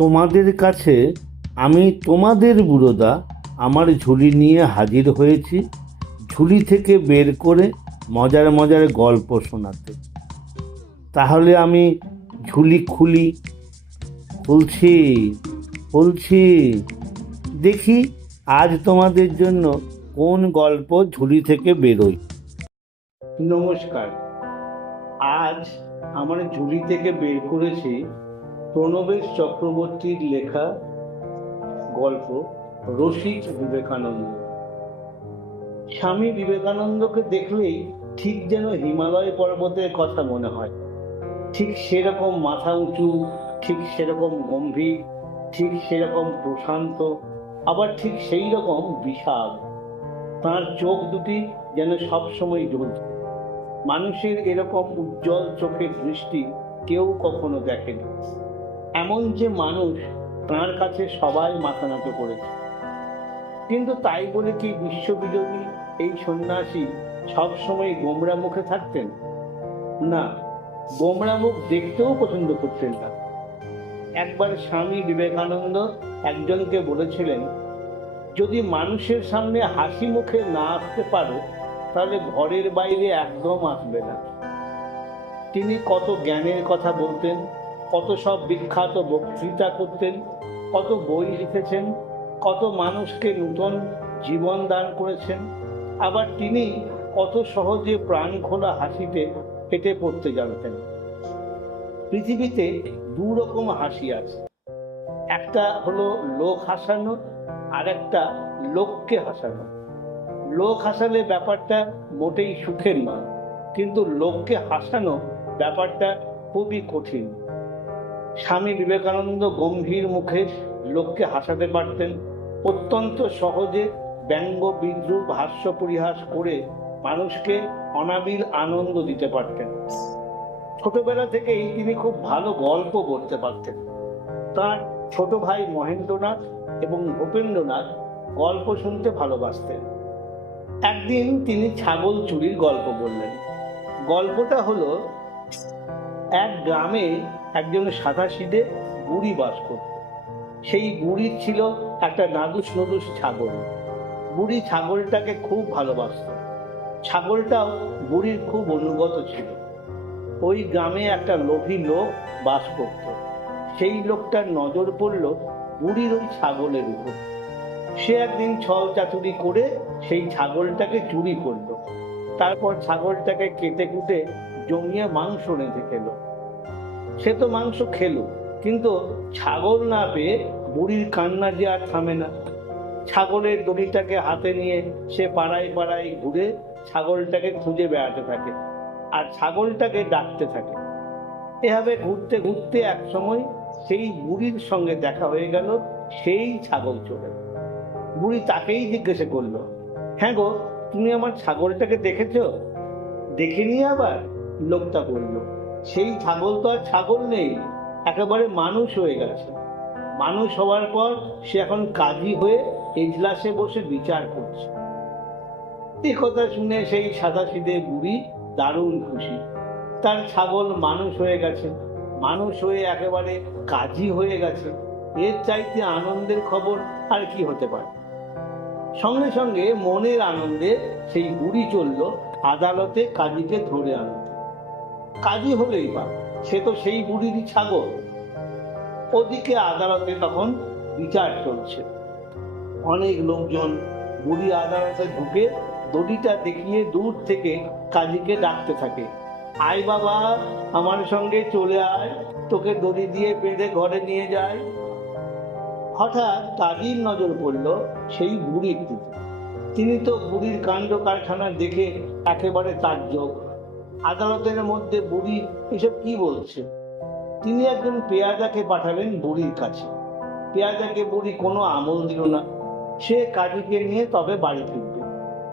তোমাদের কাছে আমি তোমাদের বুড়োদা আমার ঝুলি নিয়ে হাজির হয়েছি, ঝুলি থেকে বের করে মজার মজার গল্প শোনাতে। তাহলে আমি ঝুলি খুলছি খুলছি, দেখি আজ তোমাদের জন্য কোন গল্প ঝুলি থেকে বেরোয়। নমস্কার। আজ আমার ঝুলি থেকে বের করেছি প্রণবেশ চক্রবর্তীর লেখা গল্প রসিক বিবেকানন্দ। স্বামী বিবেকানন্দকে দেখলেই ঠিক যেন হিমালয় পর্বতের কথা মনে হয়। ঠিক সেরকম মাথা উঁচু, ঠিক সেরকম গম্ভীর, ঠিক সেরকম প্রশান্ত, আবার ঠিক সেই রকম বিশাল। তাঁর চোখ দুটি যেন সবসময় জ্বলছে। মানুষের এরকম উজ্জ্বল চোখের দৃষ্টি কেউ কখনো দেখেনি। এমন যে মানুষ, তাঁর কাছে সবাই মাথা নত করেছে। কিন্তু তাই বলে কি বিশ্ববিজয়ী এই সন্ন্যাসী সবসময় গোমরা মুখে থাকতেন? না, গোমরা মুখ দেখতেও পছন্দ করতেন না। একবার স্বামী বিবেকানন্দ একজনকে বলেছিলেন, যদি মানুষের সামনে হাসি মুখে না আসতে পারো তাহলে ঘরের বাইরে একদম আসবে না। তিনি কত জ্ঞানের কথা বলতেন, কত সব বিখ্যাত বক্তৃতা করতেন, কত বই লিখেছেন, কত মানুষকে নূতন জীবন দান করেছেন। আবার তিনি কত সহজে প্রাণ খোলা হাসিতে ফেটে পড়তে জানতেন। পৃথিবীতে দু রকম হাসি আছে, একটা হলো লোক হাসানো, আর একটা লোককে হাসানো। লোক হাসালে ব্যাপারটা মোটেই সুখের নয়, কিন্তু লোককে হাসানো ব্যাপারটা খুবই কঠিন। স্বামী বিবেকানন্দ গম্ভীর মুখে লোককে হাসাতে পারতেন। অত্যন্ত সহজে ব্যঙ্গ বিদ্রুপ হাস্য পরিহাস করে মানুষকে অনাবিল আনন্দ দিতে পারতেন। ছোটবেলা থেকেই তিনি খুব ভালো গল্প বলতে পারতেন। তার ছোট ভাই মহেন্দ্রনাথ এবং ভূপেন্দ্রনাথ গল্প শুনতে ভালোবাসতেন। একদিন তিনি ছাগল চুরির গল্প বললেন। গল্পটা হলো, এক গ্রামে একজন সাদাসিধে বুড়ি বাস করত। সেই বুড়ির ছিল একটা নাদুস নদুস ছাগল। বুড়ি ছাগলটাকে খুব ভালোবাসত। ছাগলটাও বুড়ির খুব অনুগত ছিল। ওই গ্রামে একটা লোভী লোক বাস করত। সেই লোকটার নজর পড়ল বুড়ির ওই ছাগলের উপর। সে একদিন ছল চাতুরি করে সেই ছাগলটাকে চুরি করল। তারপর ছাগলটাকে কেটে কুটে জমিয়ে মাংস রেঁধে খেলো। সে তো মাংস খেলো, কিন্তু ছাগল না পেয়ে বুড়ির কান্না যে আর থামে না। ছাগলের দড়িটাকে হাতে নিয়ে সে পাড়ায় পাড়ায় ঘুরে ছাগলটাকে খুঁজে বেড়াতে থাকে আর ছাগলটাকে ডাকতে থাকে। এভাবে ঘুরতে ঘুরতে এক সময় সেই বুড়ির সঙ্গে দেখা হয়ে গেল সেই ছাগল চোরের। বুড়ি তাকেই জিজ্ঞাসা করলো, হ্যাঁ গো, তুমি আমার ছাগলটাকে দেখেছ? দেখিনি আবার? লোকটা বলল, সেই ছাগল তো আর ছাগল নেই, একেবারে মানুষ হয়ে গেছে। মানুষ হওয়ার পর সে এখন কাজী হয়ে এজলাসে বসে বিচার করছে। এই কথা শুনে সেই সাদাসিধে বুড়ি দারুণ খুশি। তার ছাগল মানুষ হয়ে গেছে, মানুষ হয়ে একেবারে কাজী হয়ে গেছে। এর চাইতে আনন্দের খবর আর কি হতে পারে? সঙ্গে সঙ্গে মনের আনন্দে সেই বুড়ি চলল আদালতে কাজীকে ধরে আনতে। কাজী হলেই বা, সে তো সেই বুড়িরই ছাগল। ওদিকে আদালতে তখন বিচার চলছে। অনেক লোকজন বুড়ি আদালতে ঢুকে দড়িটা দেখিয়ে দূর থেকে কাজীকে ডাকতে থাকে, আয় বাবা, আমার সঙ্গে চলে আয়, তোকে দড়ি দিয়ে বেঁধে ঘরে নিয়ে যায়। হঠাৎ কাজীর নজর পড়ল সেই বুড়ির দিকে। তিনি তো বুড়ির কাণ্ড কারখানা দেখে একেবারে তাজ্জব। আদালতের মধ্যে বুড়ি এসব কি বলছে? তিনি একজন পেয়াদাকে পাঠালেন বুড়ির কাছে। পেয়াদাকে বুড়ি কোনো আমল দিল না। সে কাজীকে নিয়ে তবে বাড়ি ফিরবে।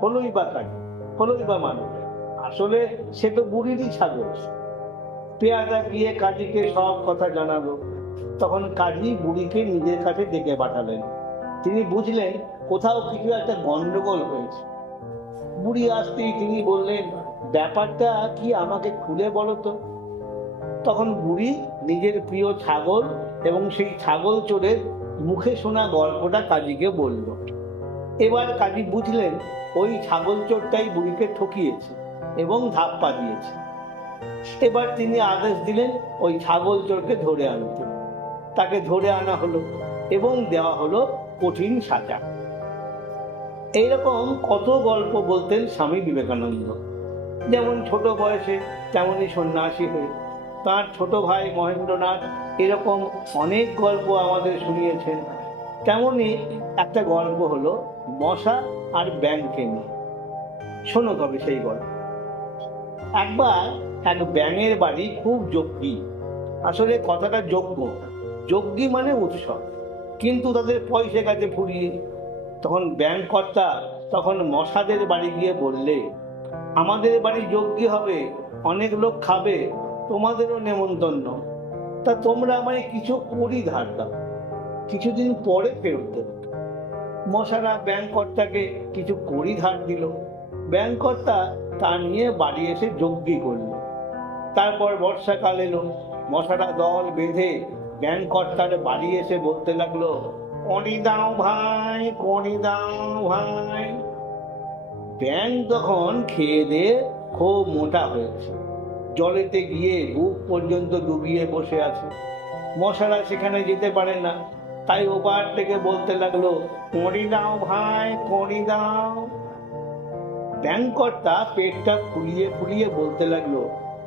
হলোই বা কাজী, হলোই বা মানুষ, আসলে সে তো বুড়িরই ছাগল। পেয়াদা গিয়ে কাজীকে সব কথা জানালো। তখন কাজী বুড়িকে নিজের কাছে ডেকে পাঠালেন। তিনি বুঝলেন কোথাও কিছু একটা গন্ডগোল হয়েছে। বুড়ি আসতেই তিনি বললেন, ব্যাপারটা কি আমাকে খুলে বলো তো। তখন বুড়ি নিজের প্রিয় ছাগল এবং সেই ছাগল চোরের মুখে শোনা গল্পটা কাজীকে বলল। এবার কাজী বুঝলেন ওই ছাগল চোরটাই বুড়িকে ঠকিয়েছে এবং ধাপ্পা দিয়েছে। এবার তিনি আদেশ দিলেন ওই ছাগল চোরকে ধরে আনতে। তাকে ধরে আনা হলো এবং দেওয়া হলো কঠিন সাজা। এইরকম কত গল্প বলতেন স্বামী বিবেকানন্দ। যেমন ছোট বয়সে তেমনই সন্ন্যাসী হয়ে তার ছোট ভাই মহেন্দ্রনাথ এরকম অনেক গল্প আমাদের শুনিয়েছেন। তেমনই একটা গল্প হলো মশা আর ব্যাঙকে নিয়ে। শোনো তবে সেই গল্প। একবার এক ব্যাঙের বাড়ি খুব যজ্ঞী। আসলে কথাটা যজ্ঞ, যজ্ঞী মানে উৎসব, কিন্তু তাদের পয়সা গেছে ফুরিয়ে। তখন ব্যাঙ কর্তা তখন মশাদের বাড়ি গিয়ে বললে, আমাদের বাড়ি যজ্ঞী হবে, অনেক লোক খাবে, তোমাদেরও নেমন্তন্ন, তা তোমরা আমায় কিছু কড়ি ধার দাও, কিছুদিন পরে ফেরত দেব। মশারা ব্যাঙ কর্তাকে কিছু কড়ি ধার দিল। ব্যাঙ কর্তা তা নিয়ে বাড়ি এসে যজ্ঞী করল। তারপর বর্ষাকাল এলো। মশারা দল বেঁধে ব্যাঙ কর্তার বাড়ি এসে বলতে লাগলো, কড়ি দাও ভাই, কড়ি দাও ভাই। ব্যাঙ তখন খেয়ে দিয়ে খুব মোটা হয়েছে, জলেতে গিয়ে বুক পর্যন্ত ডুবিয়ে বসে আছে। মশারা সেখানে যেতে পারে না, তাই ওপার থেকে বলতে লাগলো, কড়ি দাও ভাই, কড়ি দাও। ব্যাঙ কর্তা পেটটা ফুলিয়ে ফুলিয়ে বলতে লাগলো,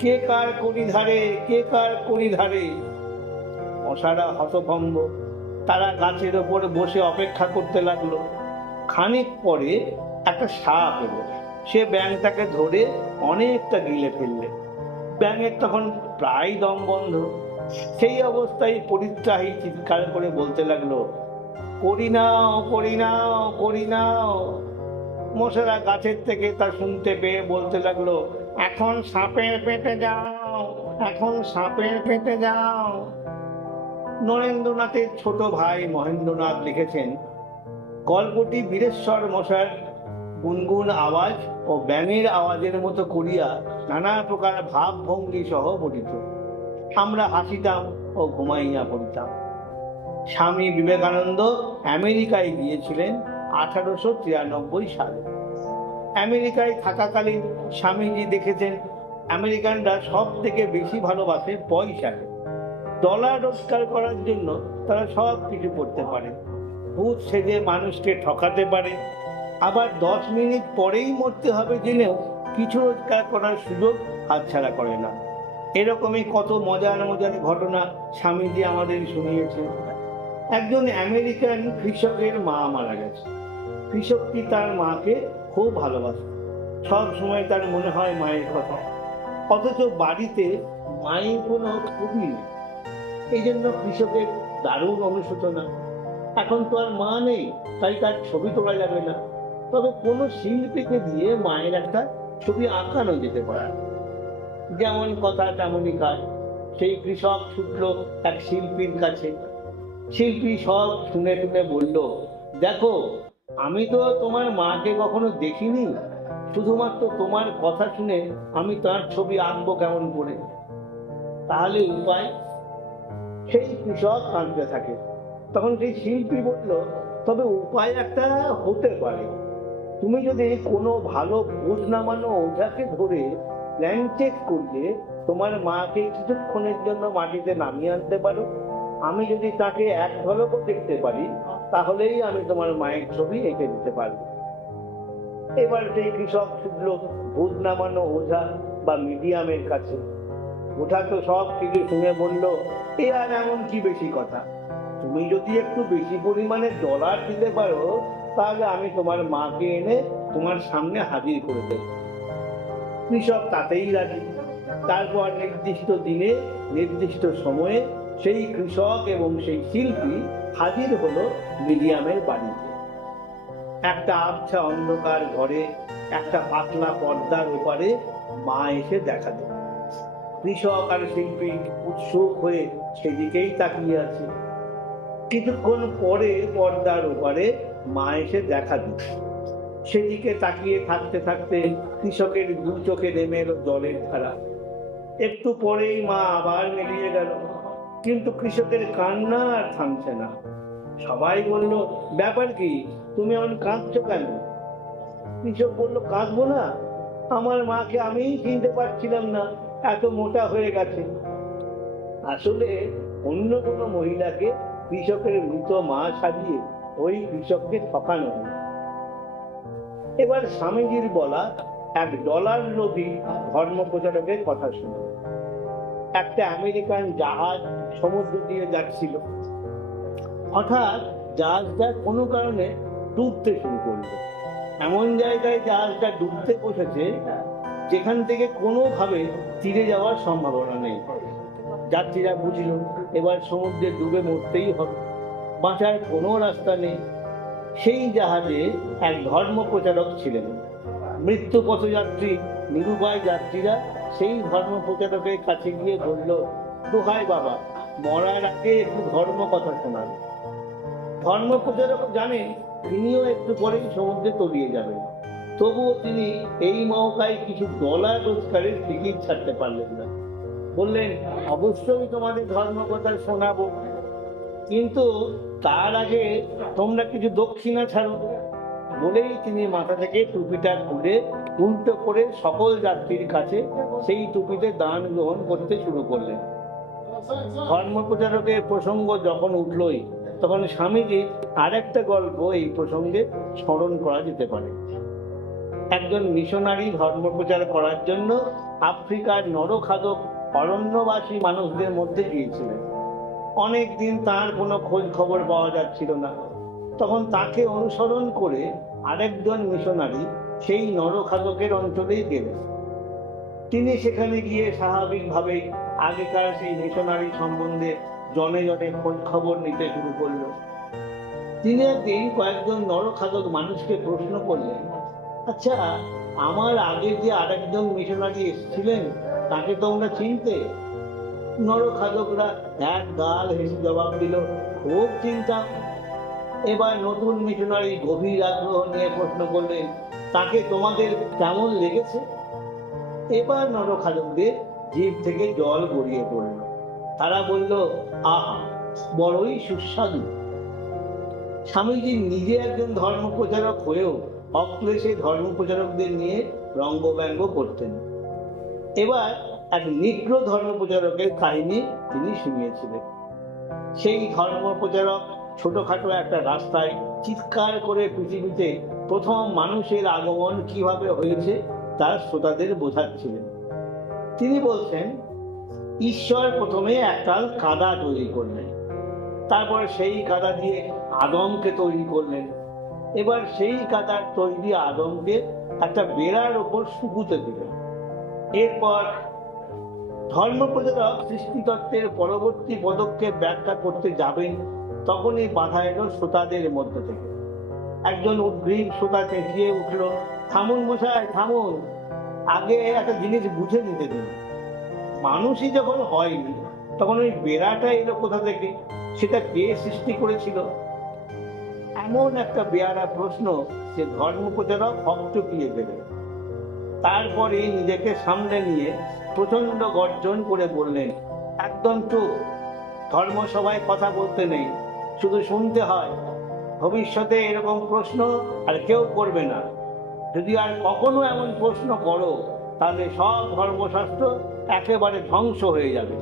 কে কার কড়ি ধারে, কে কার কড়ি ধারে। মশারা হতভম্ব, তারা গাছের ওপর বসে অপেক্ষা করতে লাগলো। খানিক পরে একটা সাপ এলো, সে ব্যাঙটাকে ধরে অনেকটা গিলে ফেললে। ব্যাঙের তখন প্রায় দম বন্ধ। সেই অবস্থায় পরিত্রাহী চিৎকার করে বলতে লাগলো, করি নাও, করি নাও, করি নাও। মশারা গাছের থেকে তা শুনতে পেয়ে বলতে লাগলো, এখন সাপের পেটে যাও, এখন সাপের পেটে যাও। নরেন্দ্রনাথের ছোট ভাই মহেন্দ্রনাথ লিখেছেন, গল্পটি বীরেশ্বর মশার গুনগুন আওয়াজ ও ব্যাঙের আওয়াজের মতো করিয়া নানা প্রকার ভাব ভঙ্গি সহ গঠিত। আমরা হাসিতাম ও ঘুমাইয়া পড়িতাম। স্বামী বিবেকানন্দ আমেরিকায় গিয়েছিলেন 1893 সালে। আমেরিকায় থাকাকালীন স্বামীজি দেখেছেন আমেরিকানরা সব থেকে বেশি ভালোবাসে পয়সাকে। ডলার রোজগার করার জন্য তারা সব কিছু করতে পারে। ভূত সেজে মানুষকে ঠকাতে পারে, আবার 10 মিনিট পরেই মরতে হবে জেনেও কিছু রোজগার করার সুযোগ হাতছাড়া করে না। এরকমই কত মজার মজার ঘটনা স্বামীজি আমাদের শুনিয়েছেন। একজন আমেরিকান কৃষকের মা মারা গেছে। কৃষকটি তার মাকে খুব ভালোবাসে, সব সময় তার মনে হয় মায়ের কথা, অথচ বাড়িতে মায়ের কোনো ছবি নেই। এই জন্য কৃষকের দারুণ অনুশোচনা। এখন তো আর মা নেই, তাই তার ছবি তোলা যাবে না, তবে কোনো শিল্পীকে দিয়ে মায়ের একটা ছবি আঁকানো যেতে পারে। যেমন কথা তেমনই কাজ। সেই কৃষক ছুটল এক শিল্পীর কাছে। শিল্পী সব শুনে শুনে বলল, দেখো, আমি তো তোমার মাকে কখনো দেখিনি, শুধুমাত্র তোমার কথা শুনে আমি তার ছবি আঁকবো কেমন করে? তাহলে উপায়? সেই কৃষক কাঁদতে থাকে। তখন সেই শিল্পী বলল, তবে উপায় একটা হতে পারে। তুমি যদি কোনো ভালো বোঝ নামানো ওঝাকে ধরে প্ল্যান চেক করলে তোমার মাকে কিছুক্ষণের জন্য মাটিতে নামিয়ে আনতে পারো। আমি যদি তাকে এক ঝলকও দেখতে পারি, তাহলেই আমি তোমার মায়ের ছবি এঁকে দিতে পারবো। এবার সেই কৃষক ছুটল ভূত নামানো ওঝা বা মিডিয়ামের কাছে। ওঝা তো সব কিছু শুনে বলল, এ আর এমন কি বেশি কথা, তুমি যদি একটু বেশি পরিমাণে ডলার দিতে পারো, তাহলে আমি তোমার মাকে এনে তোমার সামনে হাজির করে দেব। কৃষক তাতেই রাজি। তারপর নির্দিষ্ট দিনে নির্দিষ্ট সময়ে সেই কৃষক এবং সেই শিল্পী হাজির হলো মিডিয়ামের বাড়িতে। একটা আবছা অন্ধকার ঘরে একটা পাতলা পর্দার ওপারে মা এসে দেখা দেয়। কৃষক আর শিল্পী উৎসুক হয়ে সেদিকেই তাকিয়ে আছে। কিছুক্ষণ পরে পর্দার ওপারে মা এসে দেখা দিল। সেদিকে তাকিয়ে থাকতে থাকতে কৃষকের দু চোখে নেমে এলো জলের ধারা। একটু পরেই মা আবার মিলিয়ে গেল, কিন্তু কৃষকের কান্না আর থামছে না। সবাই বলল, ব্যাপার কি, তুমি এমন কাঁদছো কেন? কৃষক বলল, কাঁদবো না? আমার মাকে আমিই চিনতে পারছিলাম না, এত মোটা হয়ে গেছে। আসলে অন্য কোনো মহিলাকে কৃষকের মৃত মা সাজিয়ে ওই কৃষককে ঠকানো হলো। এবার স্বামীজির বলা এক ডলার লোভী ধর্ম প্রচারকের কথা শুনুন। একটা আমেরিকান জাহাজ সমুদ্র দিয়ে যাচ্ছিল। হঠাৎ জাহাজটা কোনো কারণে ডুবতে শুরু করলো। এমন জায়গায় জাহাজটা ডুবতে বসেছে যেখান থেকে কোনোভাবে তীরে যাওয়ার সম্ভাবনা নেই। যাত্রীরা বুঝল এবার সমুদ্রে ডুবে মরতেই হবে, বাঁচার কোনো রাস্তা নেই। সেই জাহাজে এক ধর্ম প্রচারক ছিলেন। মৃত্যু পথযাত্রী নিরুপায় যাত্রীরা সেই ধর্ম প্রচারকের কাছে গিয়ে বলল, দোহাই বাবা, মরার আগে একটু ধর্ম কথা শোনান। ধর্ম প্রচারক জানেন তিনিও একটু পরেই সমুদ্রে তলিয়ে যাবেন, তবুও তিনি এই মৌকায় কিছু ডলার রোজগারের টিকিট ছাড়তে পারলেন না। বললেন, অবশ্যই তোমাদের ধর্ম কথা শোনাবো, কিন্তু তার আগে তোমরা কিছু দক্ষিণা ছাড়ো। বলেই তিনি মাথা থেকে টুপিটা খুলে উল্টো করে সকল যাত্রীর কাছে সেই টুপিতে দান গ্রহণ করতে শুরু করলেন। ধর্ম প্রচারকের প্রসঙ্গ যখন উঠলই, তখন স্বামীজির আরেকটা গল্প এই প্রসঙ্গে স্মরণ করা যেতে পারে। একজন মিশনারি ধর্ম প্রচার করার জন্য আফ্রিকার নরখাদক অরণ্যবাসী মানুষদের মধ্যে গিয়েছিলেন। অনেকদিন তার কোনো খোঁজ খবর পাওয়া যাচ্ছিল না। তখন তাকে অনুসরণ করে আরেকজন মিশনারি সেই নরখাদকের অঞ্চলেই গেলেন। তিনি সেখানে গিয়ে স্বাভাবিকভাবেই আগেকার সেই মিশনারি সম্বন্ধে জনে জনে খোঁজ খবর নিতে শুরু করল। তিনি একদিন কয়েকজন নরখাদক মানুষকে প্রশ্ন করলেন, আচ্ছা, আমার আগে যে আরেকজন মিশনারি এসেছিলেন তাকে তোমরা চিনতে? নরখাদকরা এক গাল হেসে জবাব দিল, খুব চিন্তা। এবার নতুন মিশনারি গভীর আগ্রহ নিয়ে প্রশ্ন করলেন, তাকে তোমাদের কেমন লেগেছে? এবার নরখাদকদের জিভ থেকে জল গড়িয়ে পড়ল। তারা বলল, আহা, বড়ই সুস্বাদু। স্বামীজি নিজে একজন ধর্ম প্রচারক হয়েও অক্লেশে ধর্ম প্রচারকদের নিয়ে রঙ্গব্যঙ্গ করতেন। এবার এক নিগ্র ধর্ম প্রচারকের কাহিনী তিনি শুনিয়েছিলেন। সেই ধর্ম প্রচারক ছোটখাটো একটা রাস্তায় চিৎকার করে পৃথিবীতে প্রথম মানুষের আগমন কিভাবে হয়েছে তার শ্রোতাদের বোঝাচ্ছিলেন। তিনি বলছেন, ঈশ্বর প্রথমে একটাল কাদা তৈরি করলেন, তারপর সেই কাদা দিয়ে আদমকে তৈরি করলেন। এবার সেই কাদার তৈরি আদমকে একটা বেড়ার ওপর শুকুতে দিলেন। এরপর ধর্ম প্রচারক সৃষ্টিতত্ত্বের পরবর্তী পদক্ষেপ ব্যাখ্যা করতে যাবেন, তখনই বাধা এলো শ্রোতাদের মধ্য থেকে। একজন উদ্গ্রীব শ্রোতা চেঁচিয়ে উঠল, থামুন মশাই, থামুন, আগে একটা জিনিস বুঝে নিতে দিন। মানুষই যখন হয়নি তখন ওই বেড়াটা এলো কোথা থেকে, সেটা কে সৃষ্টি করেছিল? এমন একটা বেয়ারা প্রশ্ন যে ধর্ম প্রচারক হকচকিয়ে গেল। তারপরে নিজেকে সামলে নিয়ে প্রচন্ড গর্জন করে বললেন, একদম চুপ, ধর্মসভায় কথা বলতে নেই, শুধু শুনতে হয়। ভবিষ্যতে এরকম প্রশ্ন আর কেউ করবে না। যদি আর কখনো এমন প্রশ্ন করো তাহলে সব ধর্মশাস্ত্র একেবারে ধ্বংস হয়ে যাবে।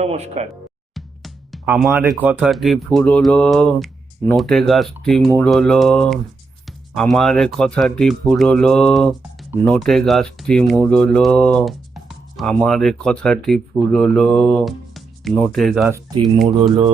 নমস্কার। আমার কথাটি ফুরলো, নোটে গাছটি মুড়লো। আমার কথাটি ফুরলো, নোটে গাছটি মুড়লো। আমার কথাটি ফুরলো, নোটে গাছটি মুড়লো।